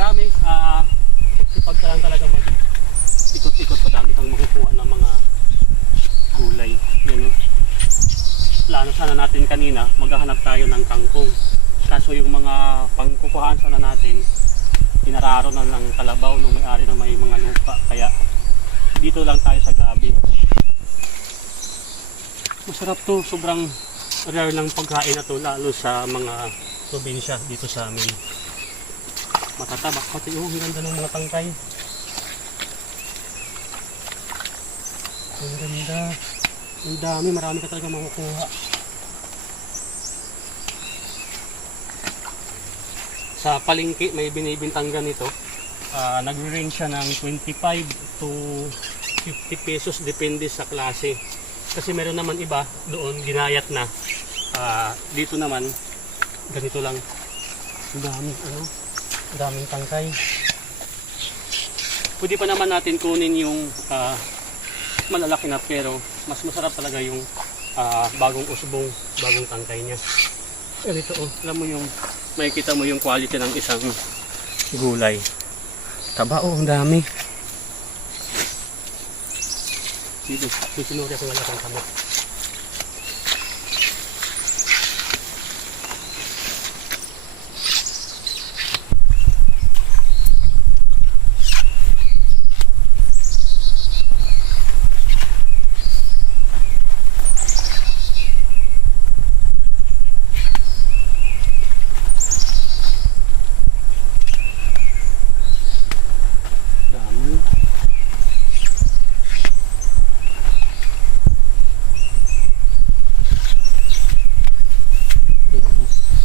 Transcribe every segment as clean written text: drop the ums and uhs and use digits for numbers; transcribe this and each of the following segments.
marami. Sipag ka lang talaga mag-ikot-ikot, padami kang makukuha ng mga gulay. Yun, no? Plano sana natin kanina, maghahanap tayo ng kangkong. Kaso yung mga pangkukuhaan sana natin, pinararo na ng kalabaw nung may-ari na may mga lupa. Kaya dito lang tayo sa gabi. Masarap to, sobrang rare lang pagkain na to, lalo sa mga probinsya dito sa amin. Matatabak pati yung ganda ng mga tangkay. Ang ganda. Ang dami, marami ka talaga makukuha. Sa palengke may binibintang ganito. Nag-range siya ng 25 to 50 pesos depende sa klase. Kasi meron naman iba doon ginayat na. Dito naman ganito lang. Ang dami, daming tangkay. Pwede pa naman natin kunin yung malalaki na, pero mas masarap talaga yung bagong usbong, bagong tangkay niya. Ito, alam mo yung makikita mo yung quality ng isang gulay. Taba, ang dami. Dito, susunod ako wala kang kamot.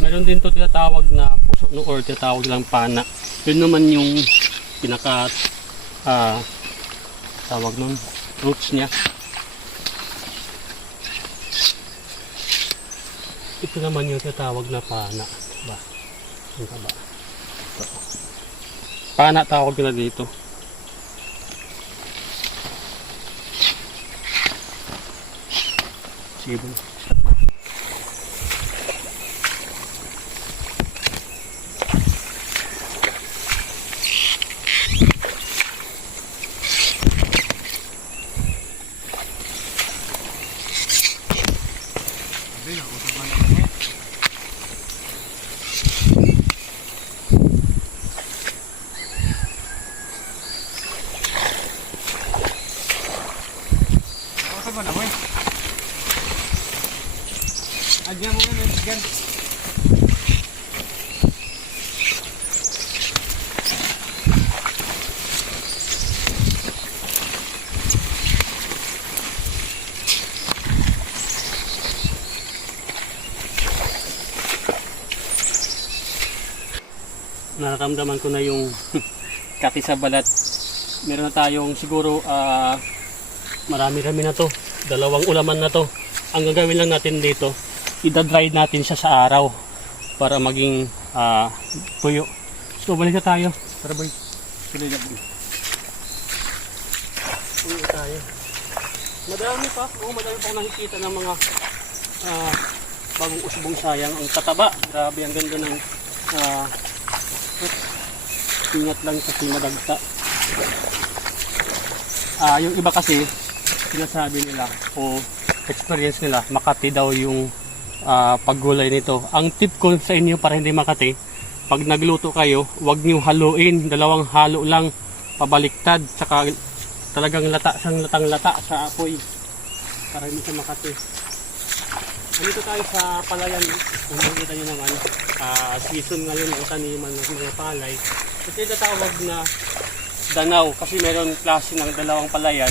Meron din to tinatawag na puso no, or tinatawag lang pana. Yun naman yung pinaka tawag nun, roots niya. Ito naman yung tinatawag na pana. Ba? Yung ba? Ito. Pana tawag nila dito. Sige ba? Adyan mo nga, adyan. Nararamdaman ko na yung kati sa balat. Meron na tayong siguro marami-rami na to. Dalawang ulaman na to. Ang gagawin lang natin dito, i-dry natin siya sa araw para maging tuyo. So balik na tayo. Tara boy. Tuloy na boy. Tuloy tayo. Madami pa. Madami pa nakikita ng mga bagong usbong sayang. Ang tataba. Grabe, ang ganda ng ingat lang kasi madagta. Yung iba kasi sinasabi nila o experience nila, Makati daw yung paggulay nito. Ang tip ko sa inyo para hindi makati, pag nagluto kayo, huwag niyo haluin, dalawang halo lang, pabaliktad, saka talagang latang-lata sa apoy para hindi siya makati. Dito tayo sa palayan, kung makikita nyo naman, season ngayon ang taniman ng mga palay. Ito yung tatawag na danaw, kasi meron klase ng dalawang palayan,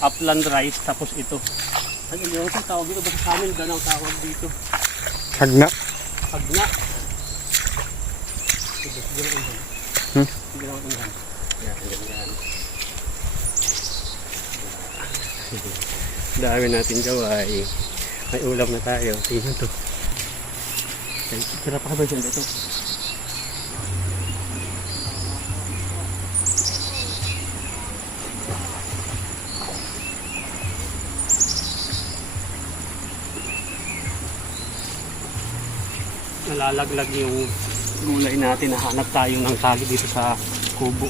upland rice, tapos ito. Ano yung tawag dito? Basta sa amin, danaw tawag dito. Hagna. Hagna. Sige lang unhan. Sige lang unhan. Yan. Dami natin gawai. May ulam na tayo. Tingnan to. Tira pa ka ba dyan dito? Nalalaglag yung gulay natin. Nahanap tayo ng tali dito sa kubo.